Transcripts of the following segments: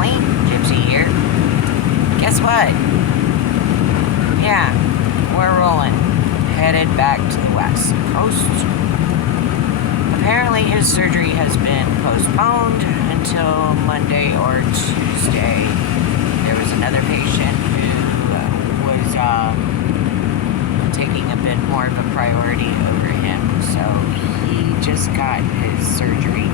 family, Gypsy here. Guess what? Yeah, we're rolling. Headed back to the West Coast. Apparently his surgery has been postponed until Monday or Tuesday. There was another patient who was taking a bit more of a priority over him, so he just got his surgery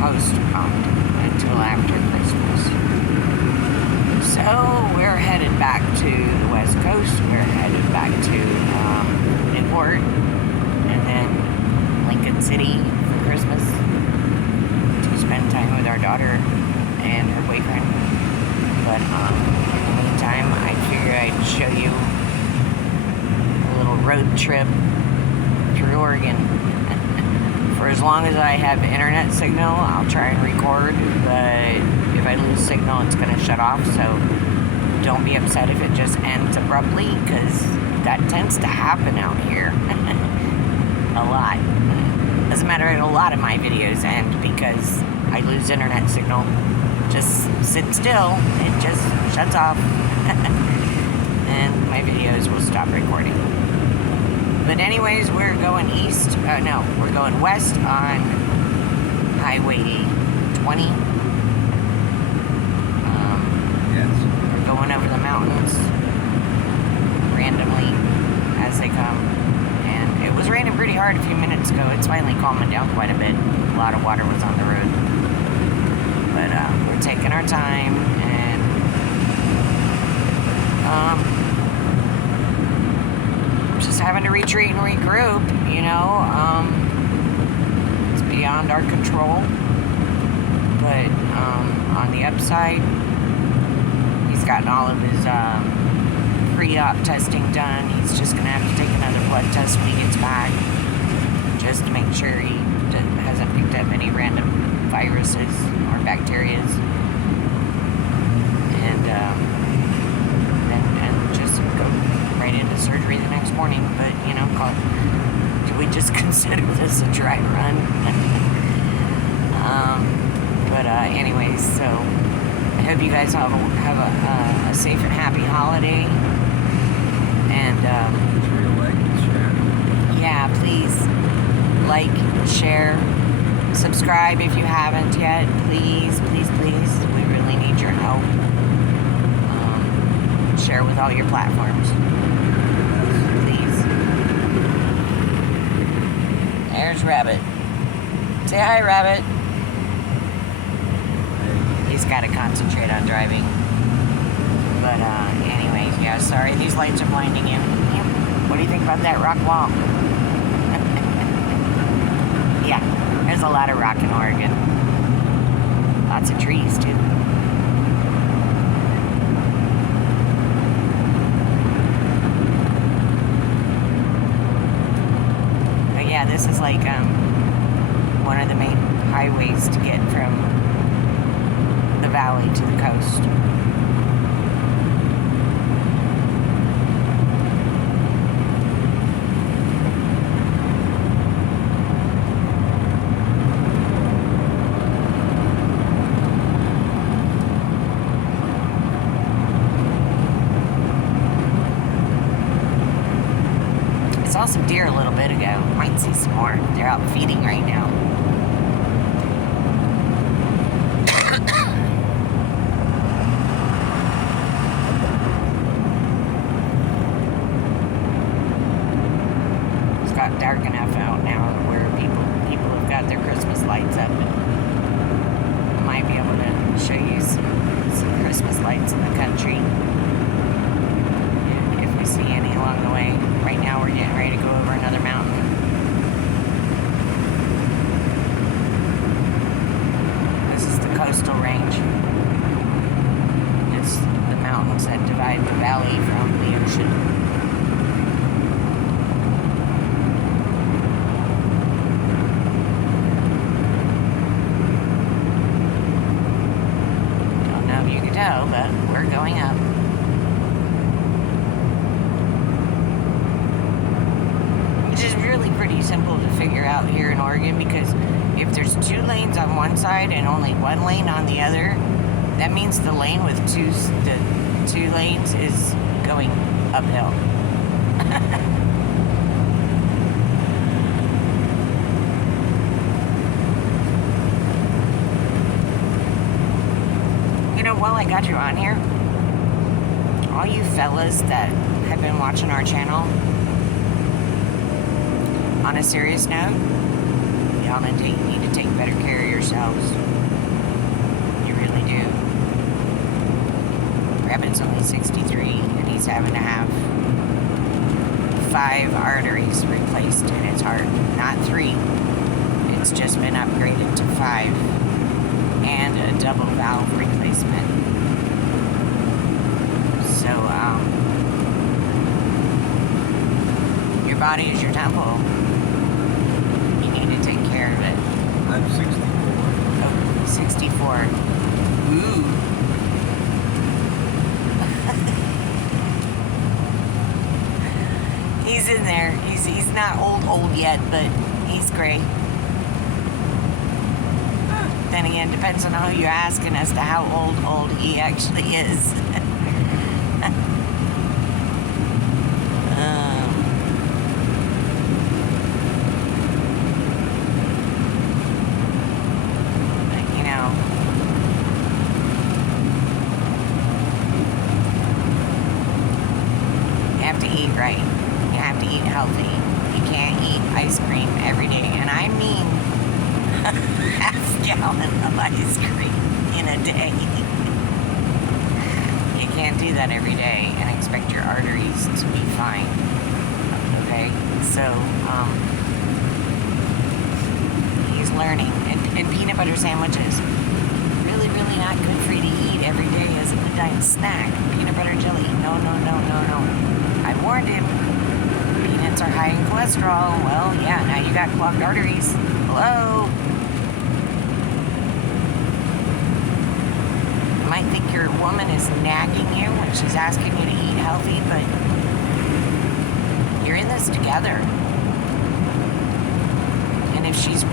postponed until after Christmas. So we're headed back to the West Coast. We're headed back to Newport and then Lincoln City for Christmas to spend time with our daughter and her boyfriend. But in the meantime, I figured I'd show you a little road trip through Oregon. For as long as I have internet signal, I'll try and record, but if I lose signal, it's going to shut off, so don't be upset if it just ends abruptly, because that tends to happen out here. A lot. As a matter of fact, a lot of my videos end because I lose internet signal. Just sit still, it just shuts off, and my videos will stop recording. But anyways, we're going east, we're going west on Highway 20. We're going over the mountains randomly as they come. And it was raining pretty hard a few minutes ago. It's finally calming down quite a bit. A lot of water was on the road. But we're taking our time and just having to retreat and regroup, you know. It's beyond our control. But on the upside, he's gotten all of his pre-op testing done. He's just going to have to take another blood test when he gets back, just to make sure he hasn't picked up any random viruses or bacterias. And just go right into surgery the next morning. But, you know, do we just consider this a dry run? Anyways, so I hope you guys have a safe and happy holiday. And yeah, please like, share, subscribe if you haven't yet. Please, please, please. We really need your help. Share with all your platforms. Please. There's Rabbit. Say hi, Rabbit. He's got to concentrate on driving. But anyways, yeah, sorry, these lights are blinding you. What do you think about that rock wall? Yeah, there's a lot of rock in Oregon. Lots of trees, too. But yeah, this is like one of the main highways to get from the valley to the coast. I saw some deer a little bit ago. Might see some more. They're out feeding right now. It's got dark enough out now where people have got their Christmas lights up. I might be able to show you some Christmas lights in the country. If we see any along the way. Right now we're getting ready to go over another mountain. This is the coastal range. It's the mountains that divide the valley from the ocean. Don't know if you can tell, but we're going up. Really pretty simple to figure out here in Oregon, because if there's 2 lanes on one side and only 1 lane on the other, That means the lane with the two lanes is going uphill. You know, while I got you on here, all you fellas that have been watching our channel, on a serious note, y'all need to take better care of yourselves. You really do. Rabbit's only 63 and he's having to have 5 arteries replaced in his heart. Not 3. It's just been upgraded to 5. And a double valve replacement. So, your body is your temple. You need to take care of it. I'm 64. Oh, 64. Ooh. He's in there. He's not old yet, but he's gray. Then again, depends on who you're asking as to how old he actually is. But, you know, you have to eat right. You have to eat healthy. You can't eat ice cream every day. And I mean half gallon of ice cream in a day. You can't do that every day and expect your arteries to be fine. Okay? So, he's learning. And peanut butter sandwiches, really, really not good for you to eat every day as a midnight snack. Peanut butter jelly, no. I warned him. Peanuts are high in cholesterol. Well, yeah, now you got clogged arteries. Hello? You might think your woman is nagging you when she's asking you to eat healthy, but you're in this together. And if she's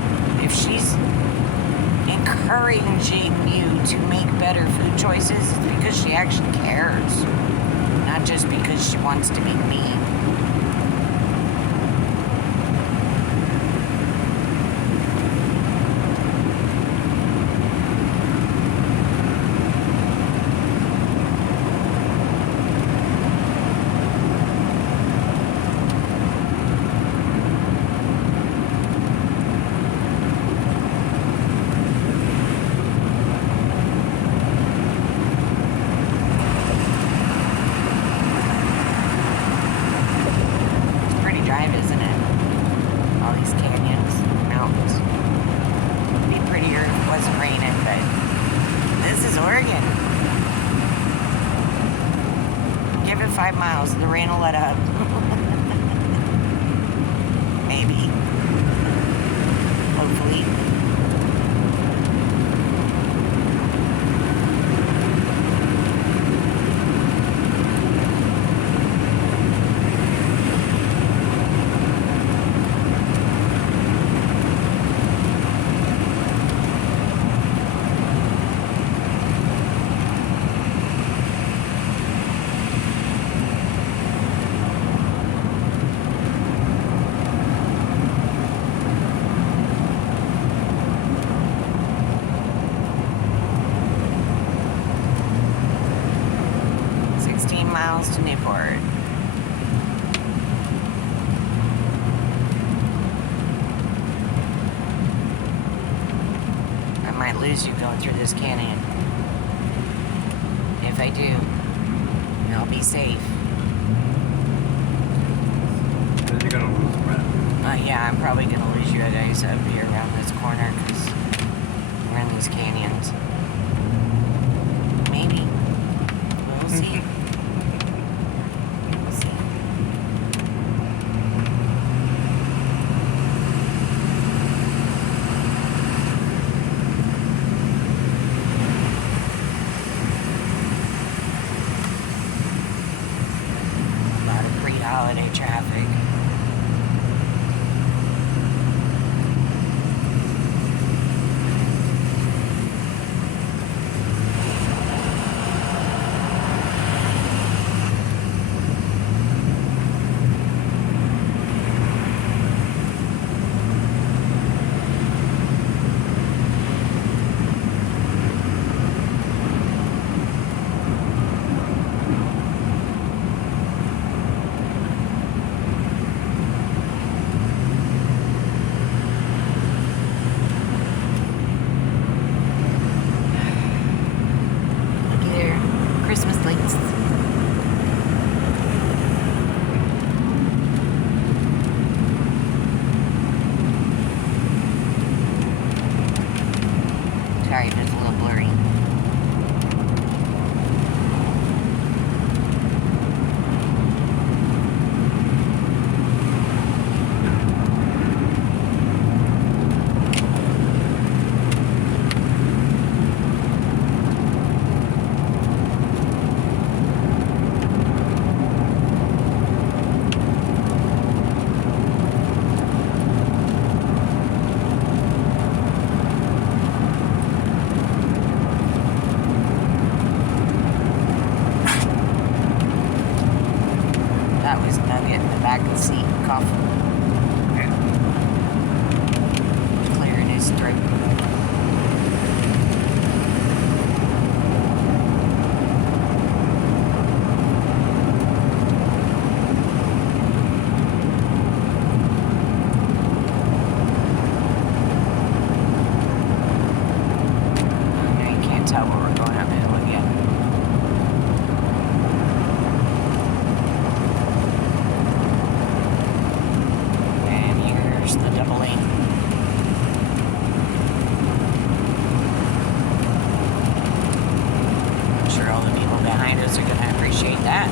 encouraging you to make better food choices, it's because she actually cares, not just because she wants to be mean. Oregon. Give it 5 miles, the rain will let up. Maybe. Hopefully. Miles to Newport. I might lose you going through this canyon. If I do, I'll be safe. Then you're gonna lose the rest. Yeah, I'm probably gonna lose you guys up here around this corner because we're in these canyons. Maybe. We'll see. Holiday traffic. drive is a little blurry. That was Nugget in the back of the seat coughing, Yeah. clearing his throat. Now you can't tell where we're going uphill again. And here's the doubling. I'm sure all the people behind us are going to appreciate that.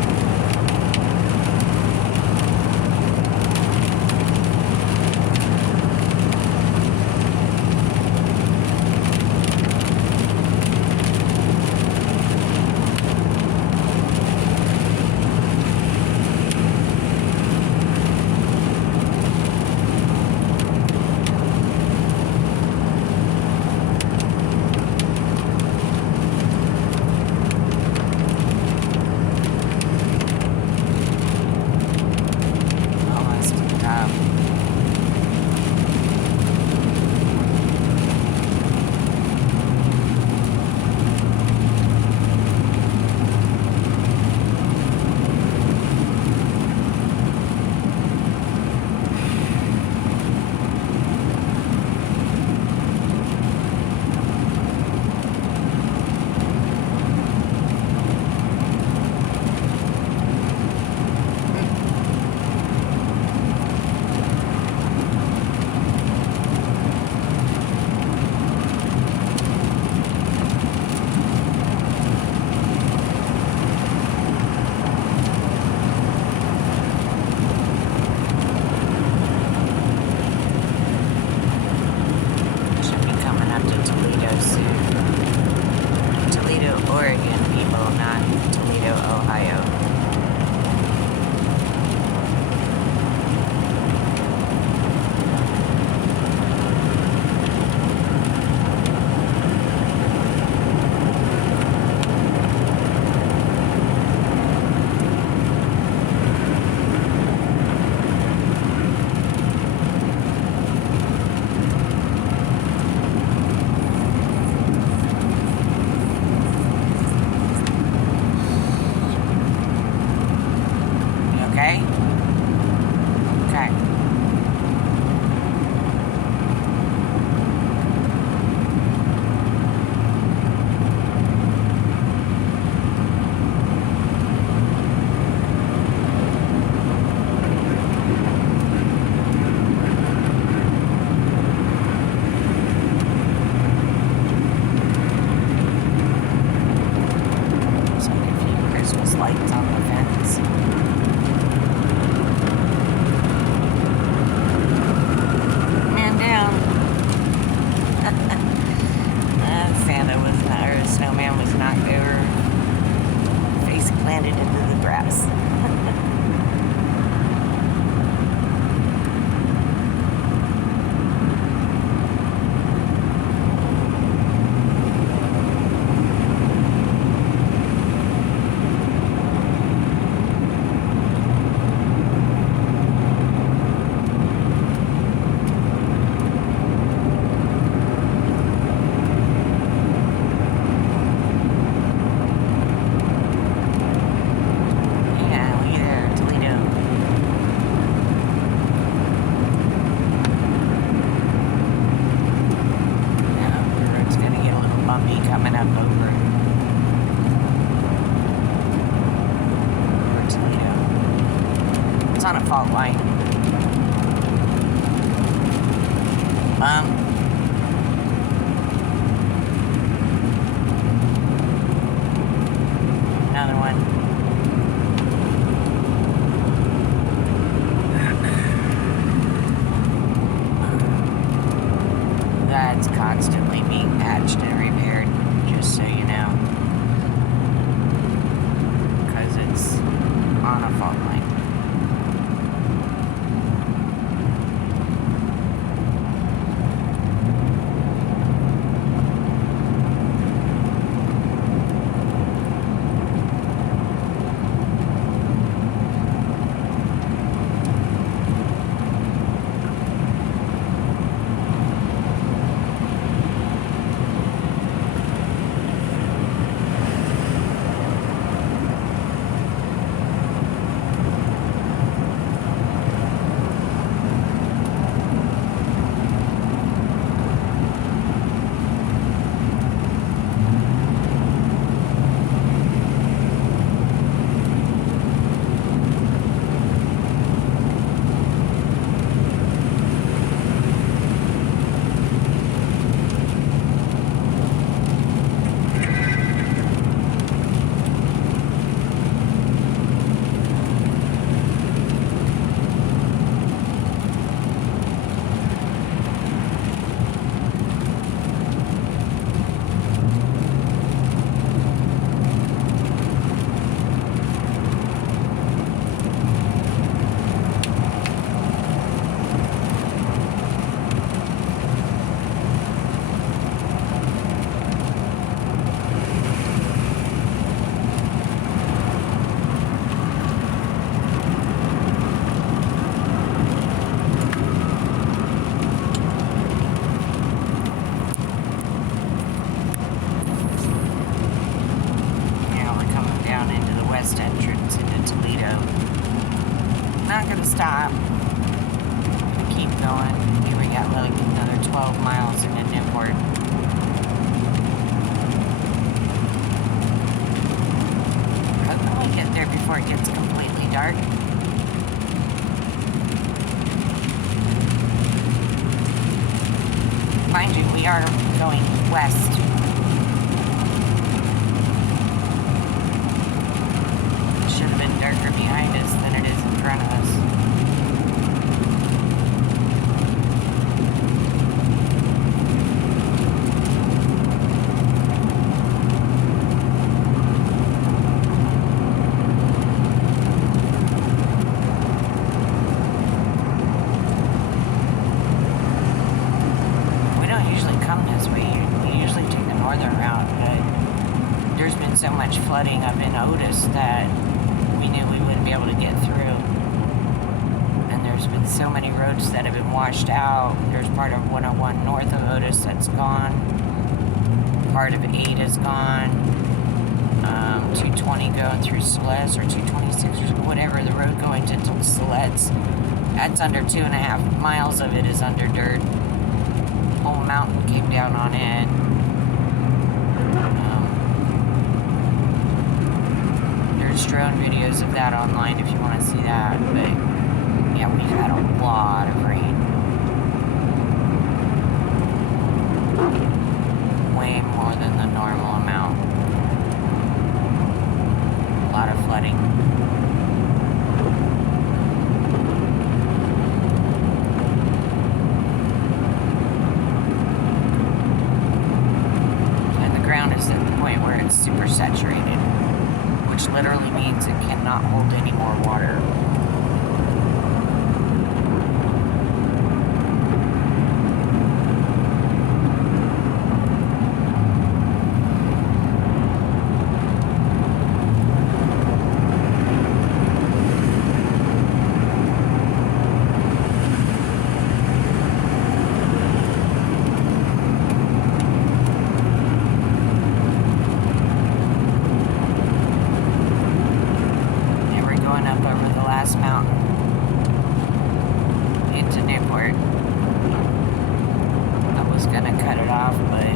Almost. Should be coming up to Toledo soon. Toledo, Oregon, people, not Toledo, Ohio. You okay? Okay. Looks like a few Christmas lights on the fence. Man down. Santa was not, or a snowman was knocked over, face planted into the grass. on a fault line. stop. Keep going. Here we got like another 12 miles into Newport. Couldn't we get there before it gets completely dark? Mind you, we are going west. It should have been darker behind us than it is in front of us. So much flooding up in Otis that we knew we wouldn't be able to get through. And there's been so many roads that have been washed out. There's part of 101 north of Otis that's gone. Part of 8 is gone. 220 going through Siletz, or 226 or whatever, the road going to Siletz. That's under 2.5 miles of it is under dirt. Whole mountain came down on it. Drone videos of that online if you want to see that, but yeah, we've had a lot of rain. Way more than the normal amount. A lot of flooding. And the ground is at the point where it's super saturated, which literally means it cannot hold any more water. Mountain into Newport. I was gonna cut it off, but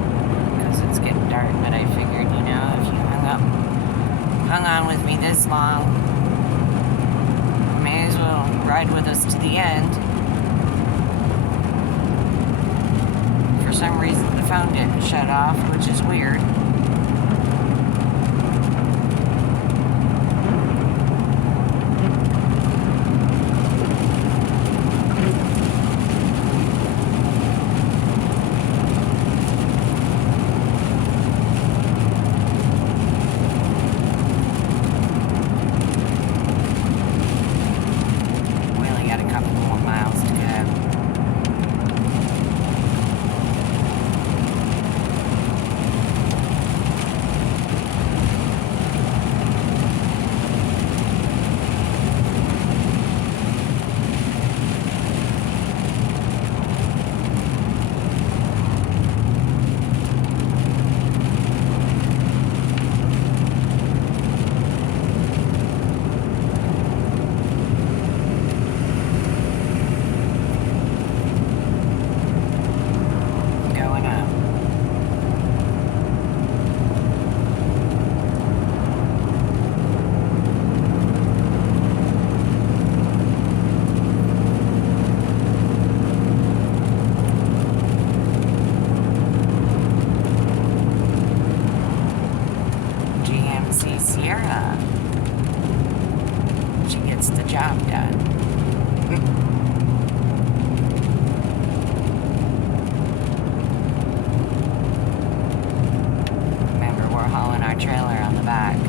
because it's getting dark, but I figured, you know, if you hung on with me this long, you may as well ride with us to the end. For some reason the phone didn't shut off, which is weird. job done. Remember, we're hauling our trailer on the back.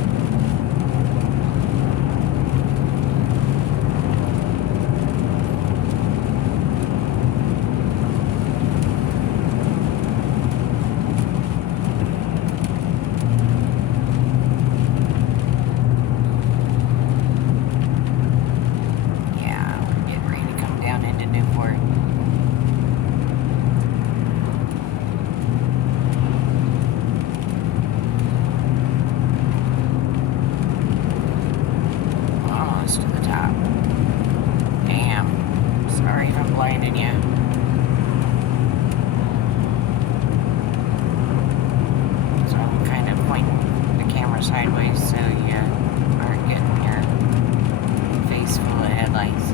sideways so you aren't getting your face full of headlights.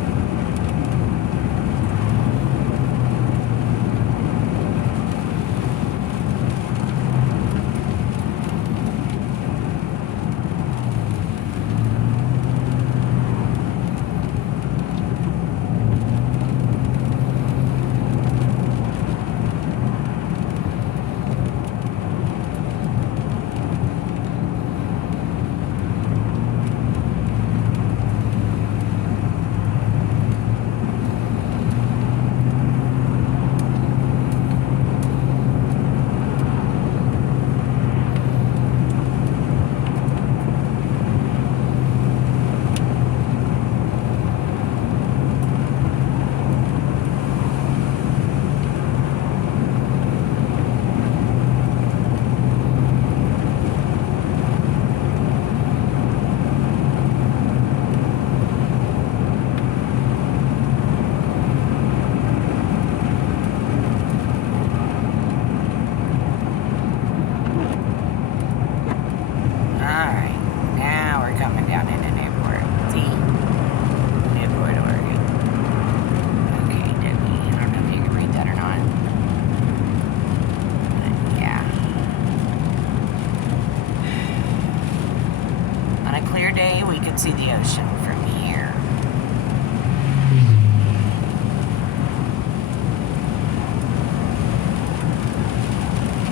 See the ocean from here.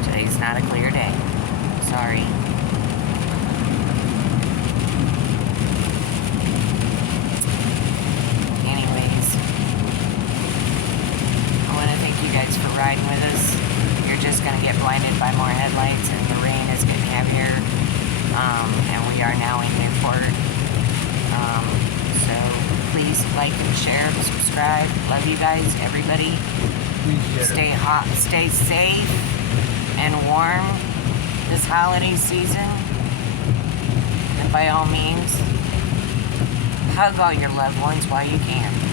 Today's not a clear day. Sorry. Anyways, I want to thank you guys for riding with us. You're just going to get blinded by more headlights, and the rain is getting heavier. And we are now in Newport. So please like and share and subscribe. Love you guys, everybody. Stay hot, stay safe and warm this holiday season. And by all means, hug all your loved ones while you can.